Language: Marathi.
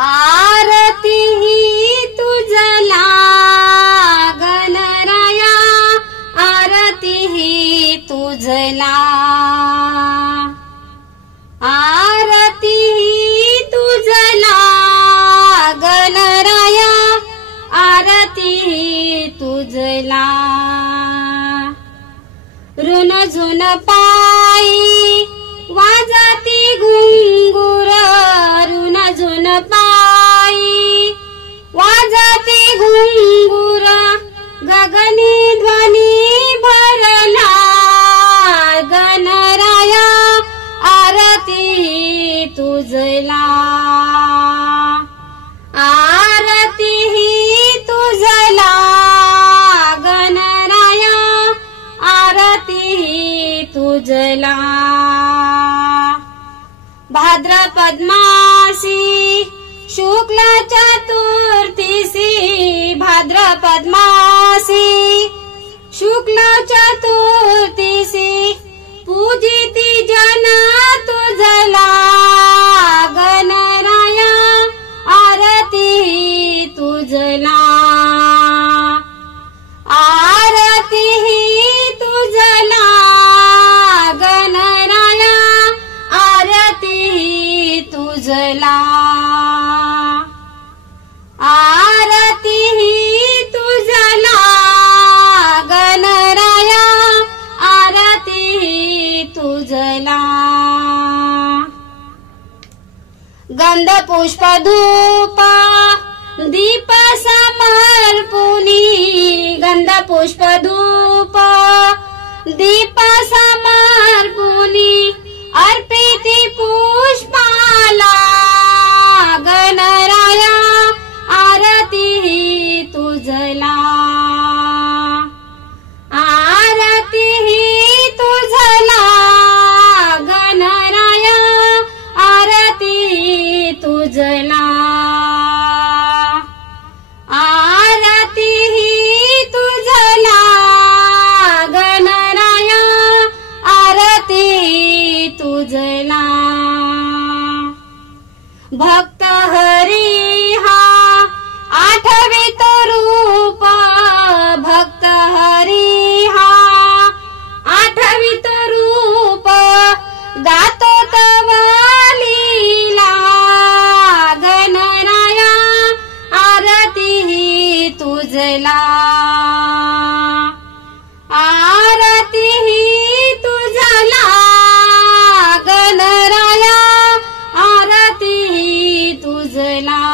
आरती ही तुझला गणराया, आरती ही तुझला, आरती ही तुझला गणराया, आरती ही तुझला। ऋण झुन पायी वाजती घुंगुर, ऋण झुन पायी वाजती घुंगुर, गगनी ध्वनी भरला गणराया, आरती तुझला, आरती ही तुझला गणराया, आरती तुझला। भाद्रपद मासी शुक्ल चतुर्थीसी, भाद्रपद मासी शुक्ल चतुर्थीसी, पूजिती जन तुझला गणराया, आरती तुझला, आरती ही तुझला गणराया, आरती तुझला, आरती ही तुझला गणराया, आरती तुझला। गंध पुष्प धूप दीप समर्पुनी, गंध पुष्प धूप दीप समर्पुनी, अर्पिती पुष्पाला गणराया, आरती तुझला, आरती ही तुझला गणराया, आरती तुझला, आरती ही तुझला गणराया, आरती तुझला। भक्त हरी हा आठवित रूप, भक्त हरी हा आठवित रूप, गातो तव लीला गणराया, आरती ही तुझला, आरती ही तुझला गणराया, आरती ही तुझला।